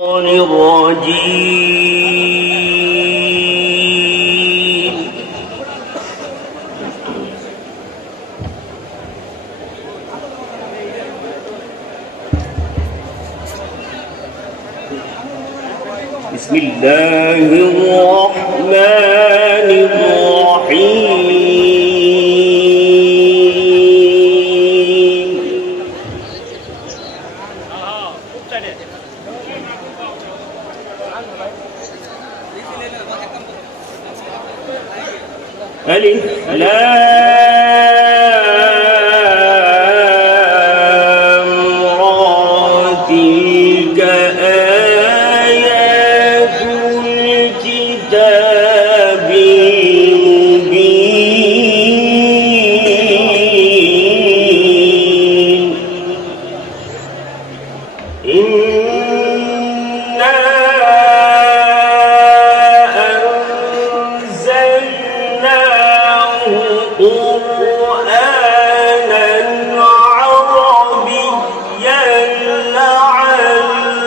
الرجيم. بسم الله الرحمن الرحيم. ألف لام را تلك آيات الكتاب المبين. إنا أنزلناه قرآنا عربيا لعلكم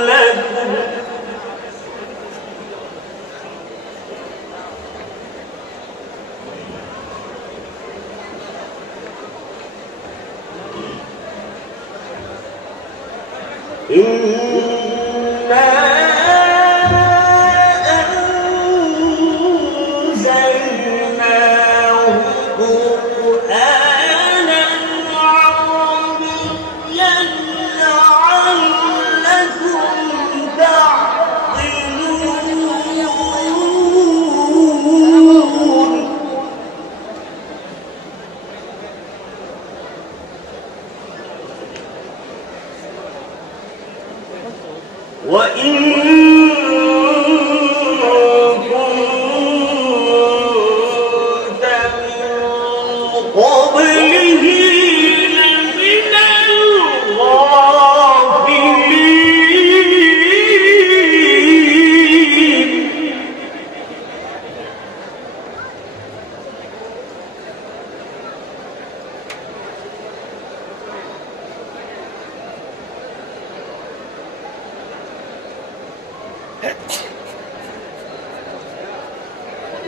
إنا أنزلناه قرآنا عربيا لعلكم تعقلون. وإن كنت من قبله لمن الغافلين.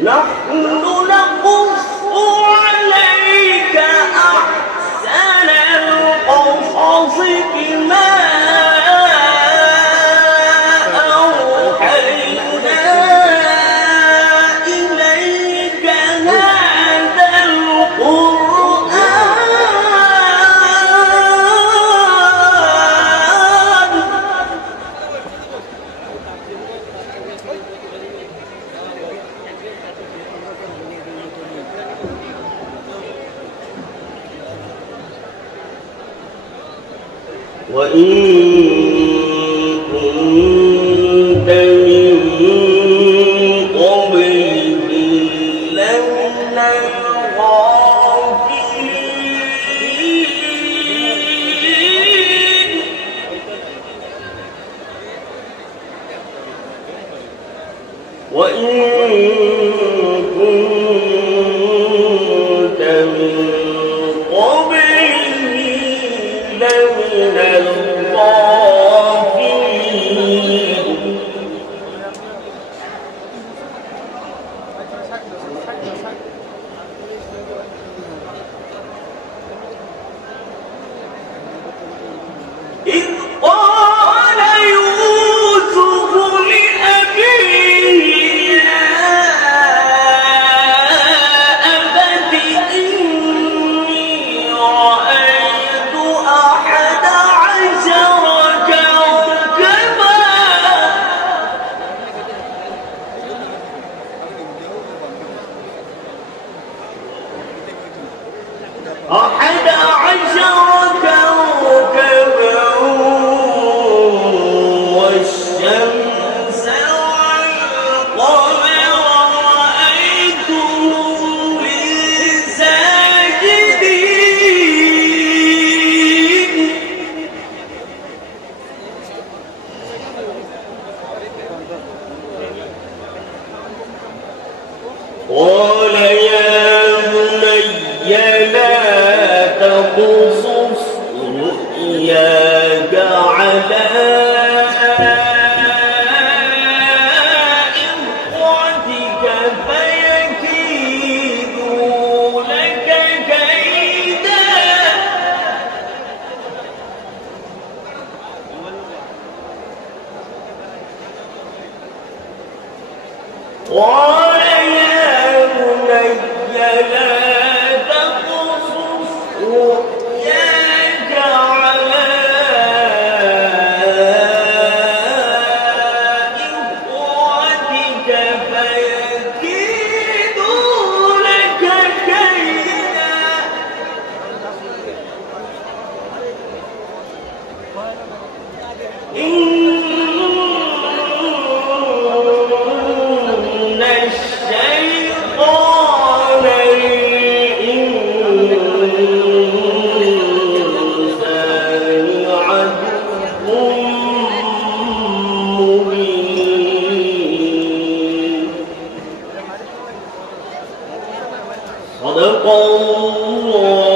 نحن نقص عليك أحسن القصص بما أوحينا إليك هذا القرآن. وإن كنت من قبله لمن الغافلين. وإن كنت من قبله لمن الغافلين. إذ قال يوسف لأبيه يا أبت إني رأيت أحد عشر كوكبا والشمس والقمر رأيتهم لي ساجدين. قال يا بني لا تقصص رؤياك على قال يا بني لا تقصص رؤياك على إخوتك فيكيدوا لك كيدا إن الشيطان للإنسان عدو مبين صدق الله